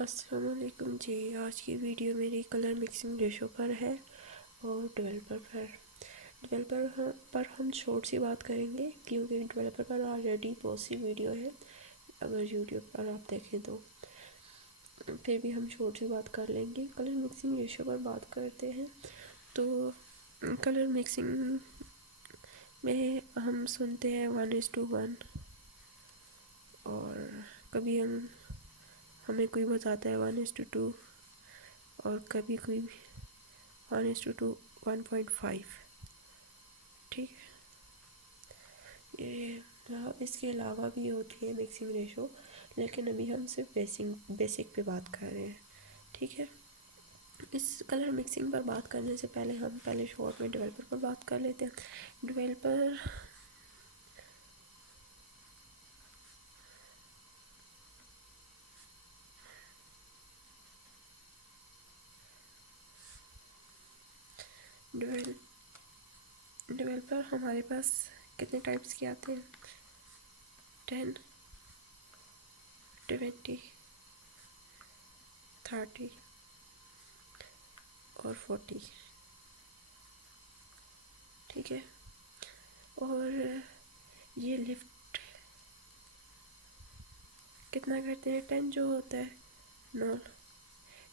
अस्सलामुअलैकुम जी। आज की वीडियो मेरी कलर मिक्सिंग रेशो पर है और डेवलपर पर हम शॉर्ट सी बात करेंगे क्योंकि डेवलपर पर ऑलरेडी बहुत सी वीडियो है। अगर यूट्यूब पर आप देखें तो फिर भी हम शॉर्ट सी बात कर लेंगे। कलर मिक्सिंग रेशो पर बात करते हैं तो कलर मिक्सिंग में हम सुनते हैं 1:1 और कभी हमें कोई बताता है 1:2 और कभी कोई 1:2 1.5। ठीक है, ये इसके अलावा भी होती है मिक्सिंग रेशो, लेकिन अभी हम सिर्फ बेसिक पे बात कर रहे हैं। ठीक है, इस कलर मिक्सिंग पर बात करने से पहले हम पहले शॉर्ट में डेवलपर पर बात कर लेते हैं। डेवलपर डेवलपर हमारे पास कितने टाइप्स के आते हैं? 10, 20, 30 और 40। ठीक है, और ये लिफ्ट कितना करते हैं? 10 जो होता है नॉल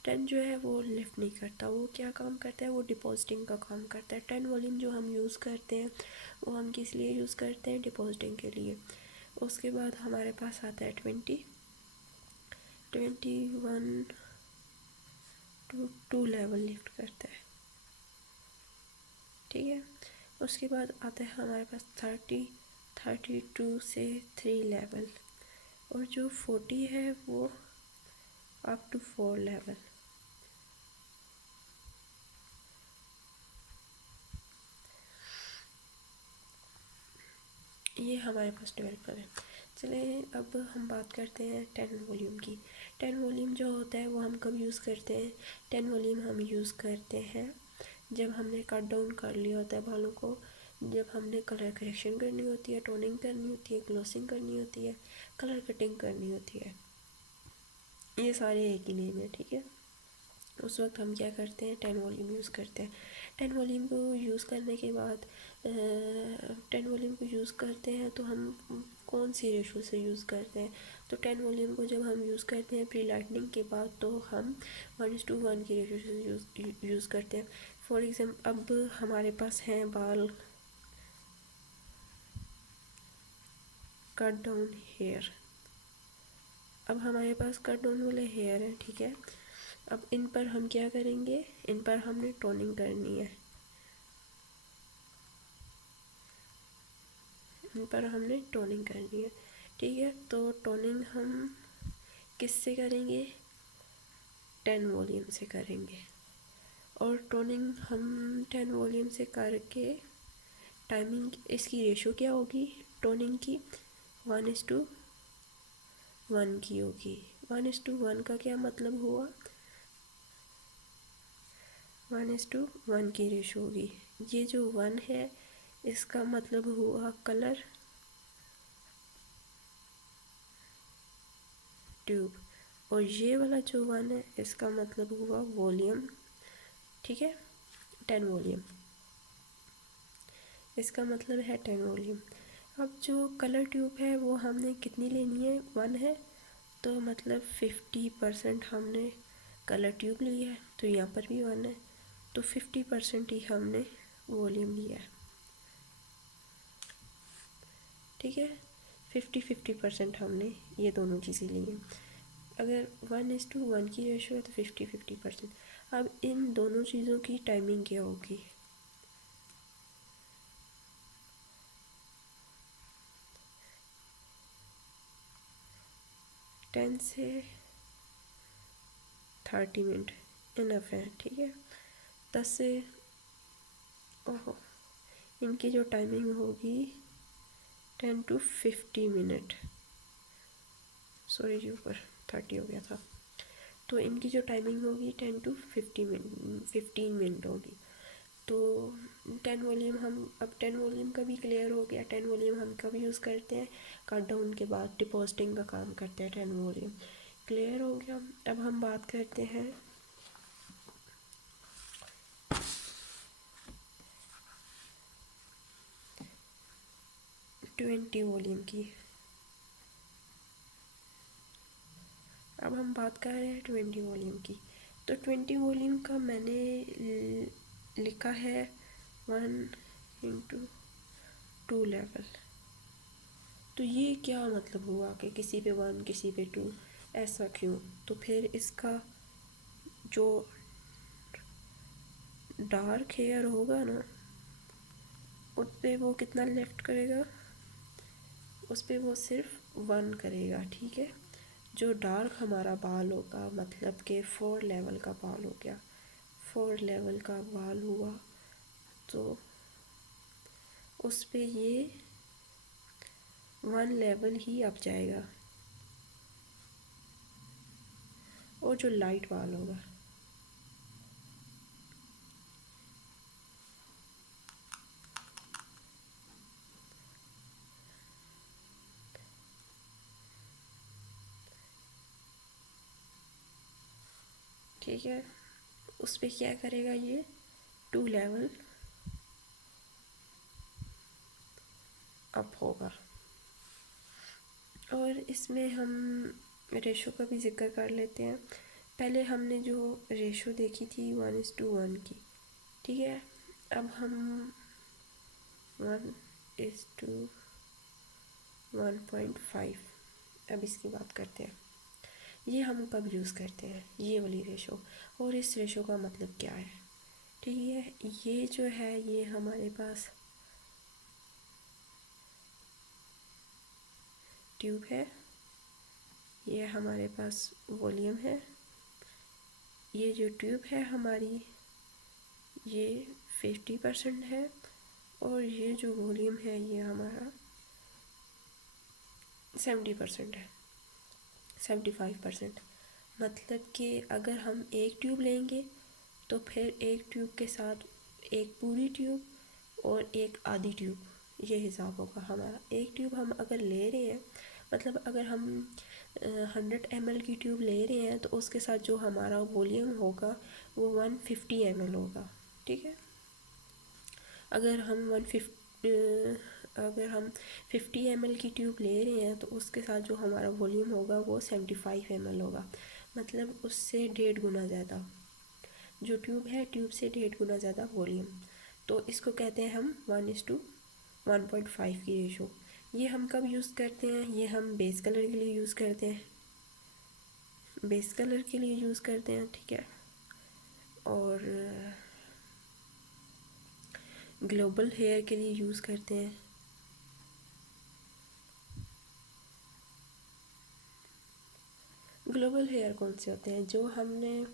10 जो है वो लिफ्ट नहीं करता। वो क्या काम करता है? वो डिपॉजिटिंग का काम करता है। 10 वॉल्यूम जो हम यूज़ करते हैं वो हम किस लिए यूज़ करते हैं? डिपॉजिटिंग के लिए। उसके बाद हमारे पास आता है 20, 21 टू लेवल लिफ्ट करता है। ठीक है, उसके बाद आता है हमारे पास 30, 32 से 3 लेवल, और जो 40 है वो अप टू 4 लेवल। ये हमारे पास डेवलपर है। चले अब हम बात करते हैं 10 वॉल्यूम की। 10 वॉल्यूम जो होता है वो हम कब यूज़ करते हैं? 10 वॉल्यूम हम यूज़ करते हैं जब हमने कट डाउन कर लिया होता है बालों को, जब हमने कलर करेक्शन करनी होती है, टोनिंग करनी होती है, ग्लोसिंग करनी होती है, कलर कटिंग करनी होती है। ये सारे एक ही नेम है। ठीक है, उस वक्त हम क्या करते हैं? 10 वॉल्यूम यूज़ करते हैं। 10 वॉल्यूम को यूज़ करने के बाद 10 वॉल्यूम को यूज़ करते हैं तो हम कौन सी रेशो से यूज़ करते हैं? तो 10 वॉल्यूम को जब हम यूज़ करते हैं प्री लाइटनिंग के बाद तो हम 1:1 की रेशो से यूज़ करते हैं। फॉर एग्जाम्पल अब हमारे पास हैं बाल कट डाउन हेयर। अब हमारे पास कट डाउन वाले हेयर हैं। ठीक है, अब इन पर हम क्या करेंगे? इन पर हमने टोनिंग करनी है। इन पर हमने टोनिंग करनी है। ठीक है, तो टोनिंग हम किससे करेंगे? 10 वॉल्यूम से करेंगे। और टोनिंग हम 10 वॉल्यूम से करके टाइमिंग इसकी रेशो क्या होगी टोनिंग की? 1:1 की होगी। 1:1 का क्या मतलब हुआ? 1:1 की रेशो होगी। ये जो 1 है इसका मतलब हुआ कलर ट्यूब, और ये वाला जो 1 है इसका मतलब हुआ वॉल्यूम। ठीक है, 10 वॉल्यूम, इसका मतलब है 10 वॉल्यूम। अब जो कलर ट्यूब है वो हमने कितनी लेनी है? 1 है, तो मतलब 50% हमने कलर ट्यूब लिया है, तो यहाँ पर भी 1 है, तो 50% ही हमने वॉल्यूम लिया है। ठीक है, 50% हमने ये दोनों चीज़ें ली हैं। अगर 1:1 की रेशो है तो 50%। अब इन दोनों चीज़ों की टाइमिंग क्या होगी? 10 से 30 मिनट इनफ है। ठीक है, 10 से ओहो इनकी जो टाइमिंग होगी 10 to 50 मिनट, सॉरी जी ऊपर 30 हो गया था। तो इनकी जो टाइमिंग होगी 10 to 15 मिनट होगी। तो 10 वॉल्यूम हम अब 10 वॉल्यूम का भी क्लियर हो गया। 10 वॉल्यूम हम कब यूज़ करते हैं? कट डाउन के बाद डिपॉजिटिंग का काम करते हैं 10 वॉल्यूम। क्लियर हो गया। अब हम बात करते हैं ट्वेंटी वॉल्यूम की। अब हम बात कर रहे हैं 20 वॉल्यूम की। तो 20 वॉल्यूम का मैंने लिखा है 1/2 लेवल। तो ये क्या मतलब हुआ कि किसी पे 1 किसी पे 2, ऐसा क्यों? तो फिर इसका जो डार्क हेयर होगा ना, उस पर वो कितना लेफ्ट करेगा, उस पर वो सिर्फ 1 करेगा, ठीक है। जो डार्क हमारा बाल होगा, मतलब कि 4 लेवल का बाल हो गया, 4 लेवल का बाल हुआ, तो उस पे ये 1 लेवल ही अप जाएगा। और जो लाइट बाल होगा, ठीक है, उस पे क्या करेगा, ये 2 लेवल अप होगा। और इसमें हम रेशो का भी जिक्र कर लेते हैं। पहले हमने जो रेशो देखी थी 1:1 की, ठीक है। अब हम 1:1.5 अब इसकी बात करते हैं। ये हम कब यूज़ करते हैं, ये वाली रेशो, और इस रेशो का मतलब क्या है, ठीक है। ये जो है, ये हमारे पास ट्यूब है, ये हमारे पास वॉल्यूम है। ये जो ट्यूब है हमारी, ये 50% है, और ये जो वॉल्यूम है ये हमारा 70% है, 75%। मतलब कि अगर हम एक ट्यूब लेंगे तो फिर एक ट्यूब के साथ एक पूरी ट्यूब और एक आधी ट्यूब, ये हिसाब होगा हमारा। एक ट्यूब हम अगर ले रहे हैं, मतलब अगर हम 100 ml की ट्यूब ले रहे हैं, तो उसके साथ जो हमारा वॉल्यूम होगा वो 150 ml होगा, ठीक है। अगर हम 50 ml की ट्यूब ले रहे हैं, तो उसके साथ जो हमारा वॉल्यूम होगा वो 75 ml होगा, मतलब उससे 1.5 गुना ज़्यादा। जो ट्यूब है, ट्यूब से 1.5 गुना ज़्यादा वॉल्यूम। तो इसको कहते हैं हम 1:1.5 की रेशो। ये हम कब यूज़ करते हैं, ये हम बेस कलर के लिए यूज़ करते हैं, बेस कलर के लिए यूज़ करते हैं, ठीक है। और ग्लोबल हेयर के लिए यूज़ करते हैं। ग्लोबल हेयर कौन से होते हैं, जो हमने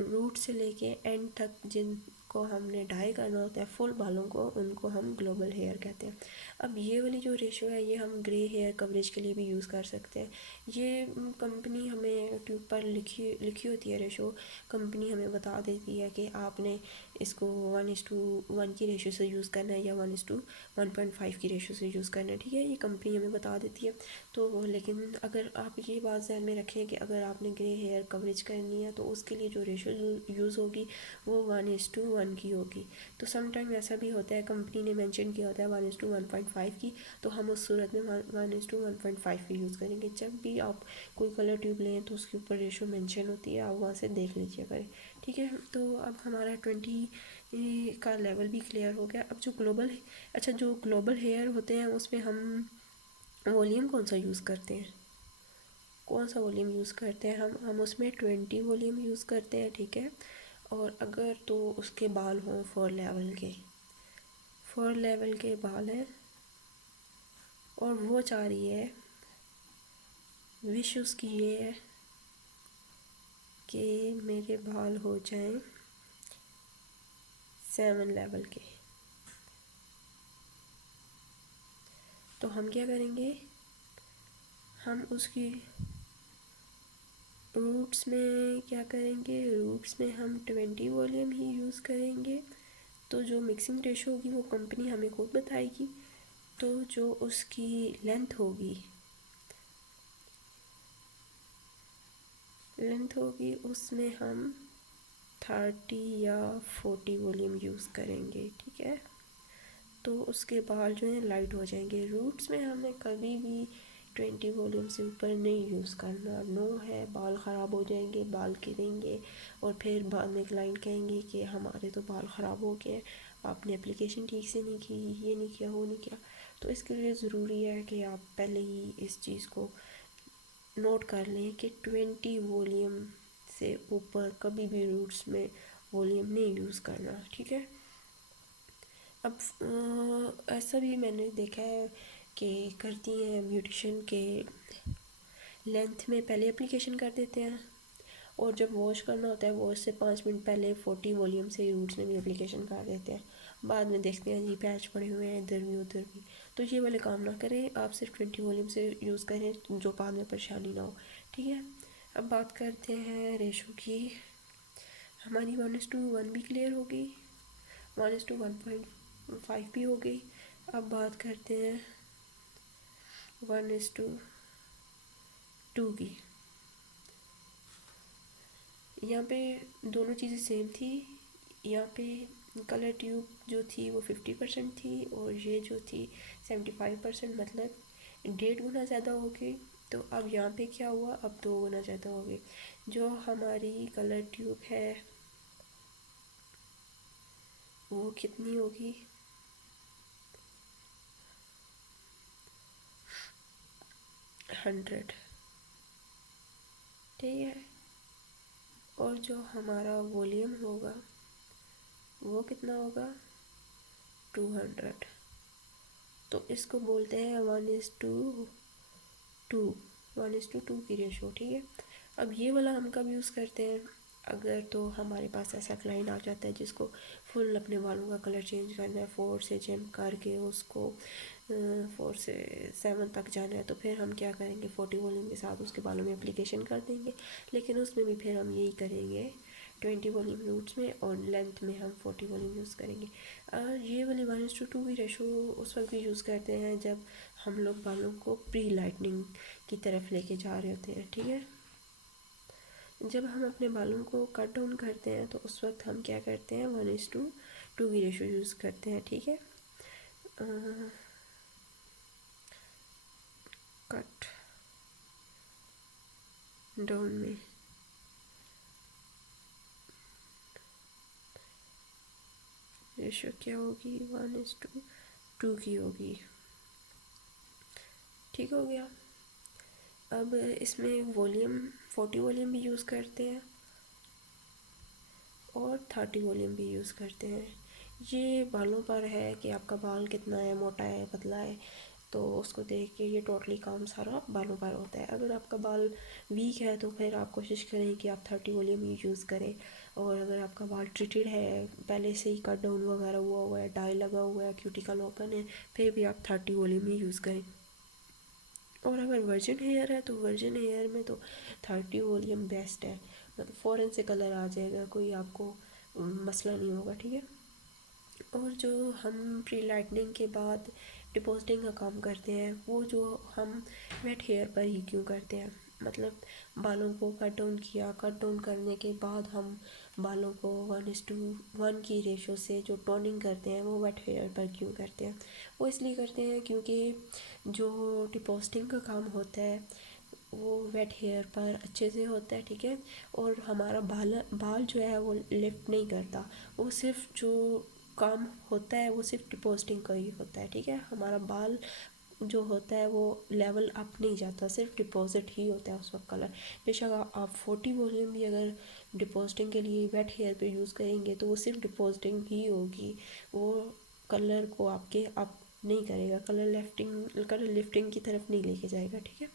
रूट से लेके एंड तक जिनको हमने डाई करना होता है फुल बालों को, उनको हम ग्लोबल हेयर कहते हैं। अब ये वाली जो रेशो है, ये हम ग्रे हेयर कवरेज के लिए भी यूज़ कर सकते हैं। ये कंपनी हमें ट्यूब पर लिखी होती है रेशो, कंपनी हमें बता देती है कि आपने इसको 1:1 की रेशो से यूज़ करना है या 1:1.5 की रेशो से यूज़ करना है, ठीक है। ये कंपनी हमें बता देती है। तो लेकिन अगर आप ये बात ध्यान में रखें कि अगर आपने ग्रे हेयर कवरेज करनी है, तो उसके लिए जो रेशो यूज़ होगी वो 1:1 की होगी। तो समटाइम ऐसा भी होता है, कंपनी ने मेंशन किया होता है 1:1.5 की, तो हम उस सूरत में 1:1.5 की यूज़ करेंगे। जब भी आप कोई कलर ट्यूब लें तो उसके ऊपर रेशो मेंशन होती है, आप वहाँ से देख लीजिए करें, ठीक है। तो अब हमारा 20 का लेवल भी क्लियर हो गया। अब जो ग्लोबल हेयर होते हैं उसमें हम वॉल्यूम कौन सा यूज़ करते हैं, कौन सा वॉल्यूम यूज़ करते हैं, हम उसमें 20 वॉल्यूम यूज़ करते हैं, ठीक है। और अगर तो उसके बाल हों 4 लेवल के बाल हैं, और वो चाह रही है, विश उसकी ये है कि मेरे बाल हो जाएं 7 लेवल के, तो हम क्या करेंगे, हम उसकी रूट्स में क्या करेंगे, रूट्स में हम 20 वॉल्यूम ही यूज़ करेंगे। तो जो मिक्सिंग रेशो होगी वो कंपनी हमें खुद बताएगी। तो जो उसकी लेंथ होगी, लेंथ होगी उसमें हम 30 या 40 वॉल्यूम यूज़ करेंगे, ठीक है। तो उसके बाल जो हैं लाइट हो जाएंगे। रूट्स में हमें कभी भी 20 वॉल्यूम से ऊपर नहीं यूज़ करना, नो है, बाल ख़राब हो जाएंगे, बाल गिरेंगे और फिर बाद में क्लाइंट कहेंगे कि हमारे तो बाल ख़राब हो गए, आपने एप्लीकेशन ठीक से नहीं की, ये नहीं किया, वो नहीं किया। तो इसके लिए ज़रूरी है कि आप पहले ही इस चीज़ को नोट कर लें कि 20 वॉल्यूम से ऊपर कभी भी रूट्स में वॉल्यूम नहीं यूज़ करना, ठीक है। अब ऐसा भी मैंने देखा है कि करती हैं ब्यूटिशियन के लेंथ में पहले एप्लीकेशन कर देते हैं और जब वॉश करना होता है वॉश से 5 मिनट पहले 40 वॉल्यूम से रूट्स में भी एप्लीकेशन कर देते हैं। बाद में देखते हैं जी पैच पड़े हुए हैं इधर भी उधर भी। तो ये वाले काम ना करें, आप सिर्फ 20 वॉल्यूम से यूज़ करें जो बाद में परेशानी ना हो, ठीक है। अब बात करते हैं रेशो की। हमारी 1:1 भी क्लियर होगी, 1:1.5 भी हो गई। अब बात करते हैं 1:2 की। यहाँ पे दोनों चीज़ें सेम थी। यहाँ पे कलर ट्यूब जो थी वो 50% थी और ये जो थी 75%, मतलब 1.5 गुना ज़्यादा हो गई। तो अब यहाँ पे क्या हुआ, अब 2 गुना ज़्यादा हो गई। जो हमारी कलर ट्यूब है वो कितनी होगी, 100, ठीक है। और जो हमारा वॉल्यूम होगा वो कितना होगा, 200। तो इसको बोलते हैं 1:2, 1:2 की रेशो, ठीक है। अब ये वाला हम कब यूज़ करते हैं, अगर तो हमारे पास ऐसा क्लाइंट आ जाता है जिसको फुल अपने बालों का कलर चेंज करना है, 4 से जंप करके उसको 4 से 7 तक जाना है, तो फिर हम क्या करेंगे, 40 वॉल्यूम के साथ उसके बालों में एप्लीकेशन कर देंगे। लेकिन उसमें भी फिर हम यही करेंगे, 20 वॉल्यूम रूट्स में और लेंथ में हम 40 वॉल्यूम यूज़ करेंगे। ये वाली 1:2 की रेशो उस वक्त भी यूज़ करते हैं जब हम लोग बालों को प्री लाइटनिंग की तरफ लेके जा रहे होते हैं, ठीक है। जब हम अपने बालों को कट डाउन करते हैं तो उस वक्त हम क्या करते हैं, 1:2 की रेशो यूज़ करते हैं, ठीक है। कट डाउन में रेशो क्या होगी, 1:2 की होगी, ठीक हो गया। अब इसमें वॉल्यूम 40 वॉल्यूम भी यूज़ करते हैं और 30 वॉल्यूम भी यूज़ करते हैं। ये बालों पर है कि आपका बाल कितना है, मोटा है, पतला है, तो उसको देख के ये टोटली काम सारा बालों पर होता है। अगर आपका बाल वीक है तो फिर आप कोशिश करें कि आप 30 वॉल्यूम ही यूज़ करें। और अगर आपका बाल ट्रीटेड है, पहले से ही कट डाउन वगैरह हुआ हुआ है, डाई लगा हुआ है, क्यूटिकल ओपन है, फिर भी आप 30 वॉल्यूम ही यूज़ करें। और अगर वर्जिन हेयर है तो वर्जिन हेयर में तो 30 वॉल्यूम बेस्ट है, मतलब फ़ौरन से कलर आ जाएगा, कोई आपको मसला नहीं होगा, ठीक है। और जो हम प्री लाइटनिंग के बाद डिपॉजिटिंग का काम करते हैं वो जो हम वेट हेयर पर ही क्यों करते हैं, मतलब बालों को कट डाउन किया, कट डाउन करने के बाद हम बालों को 1:1 की रेशो से जो टोनिंग करते हैं वो वेट हेयर पर क्यों करते हैं। वो इसलिए करते हैं क्योंकि जो डिपॉजिटिंग का काम होता है वो वेट हेयर पर अच्छे से होता है, ठीक है। और हमारा बाल जो है वो लिफ्ट नहीं करता, वो सिर्फ जो काम होता है वो सिर्फ डिपॉजिटिंग का ही होता है, ठीक है। हमारा बाल जो होता है वो लेवल अप नहीं जाता, सिर्फ डिपॉजिट ही होता है उस वक्त कलर। बेशक आप 40 वॉल्यूम भी अगर डिपॉजिटिंग के लिए वेट हेयर पे यूज़ करेंगे तो वो सिर्फ डिपॉजिटिंग ही होगी, वो कलर को आपके अप नहीं करेगा, कलर लिफ्टिंग की तरफ नहीं लेके जाएगा, ठीक है।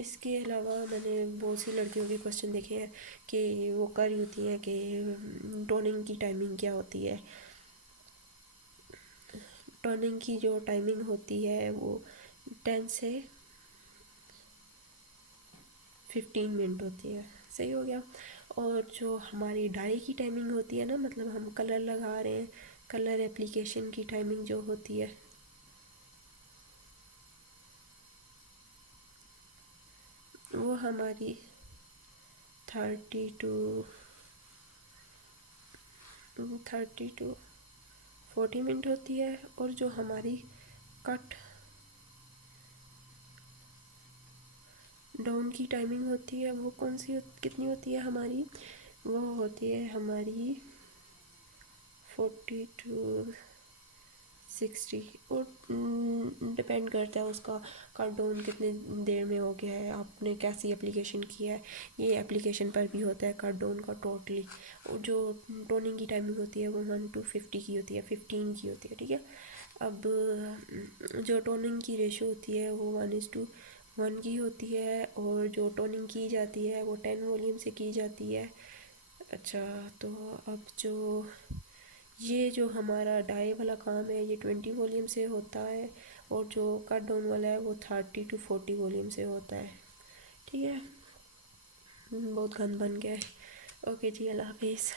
इसके अलावा मैंने बहुत सी लड़कियों के क्वेश्चन देखे हैं कि वो कर रही होती हैं कि टोनिंग की टाइमिंग क्या होती है। टर्निंग की जो टाइमिंग होती है वो 10 से 15 मिनट होती है, सही हो गया। और जो हमारी डाई की टाइमिंग होती है ना, मतलब हम कलर लगा रहे हैं, कलर एप्लीकेशन की टाइमिंग जो होती है वो हमारी 30 to 40 मिनट होती है। और जो हमारी कट डाउन की टाइमिंग होती है वो कौन सी कितनी होती है हमारी, वो होती है हमारी 40 to 60। और डिपेंड करता है उसका कट डाउन कितने देर में हो गया है, आपने कैसी एप्लीकेशन किया है, ये एप्लीकेशन पर भी होता है कट डाउन का टोटली। और जो टोनिंग की टाइमिंग होती है वो 1 to 50 की होती है, 15 की होती है, ठीक है। अब जो टोनिंग की रेशो होती है वो 1:1 की होती है। और जो टोनिंग की जाती है वो 10 वॉल्यूम से की जाती है। अच्छा, तो अब जो हमारा डाई वाला काम है ये 20 वॉल्यूम से होता है। और जो कट डाउन वाला है वो 30 to 40 वॉल्यूम से होता है, ठीक है। बहुत गंद बन गया है। ओके जी, अल्लाह हाफिज़।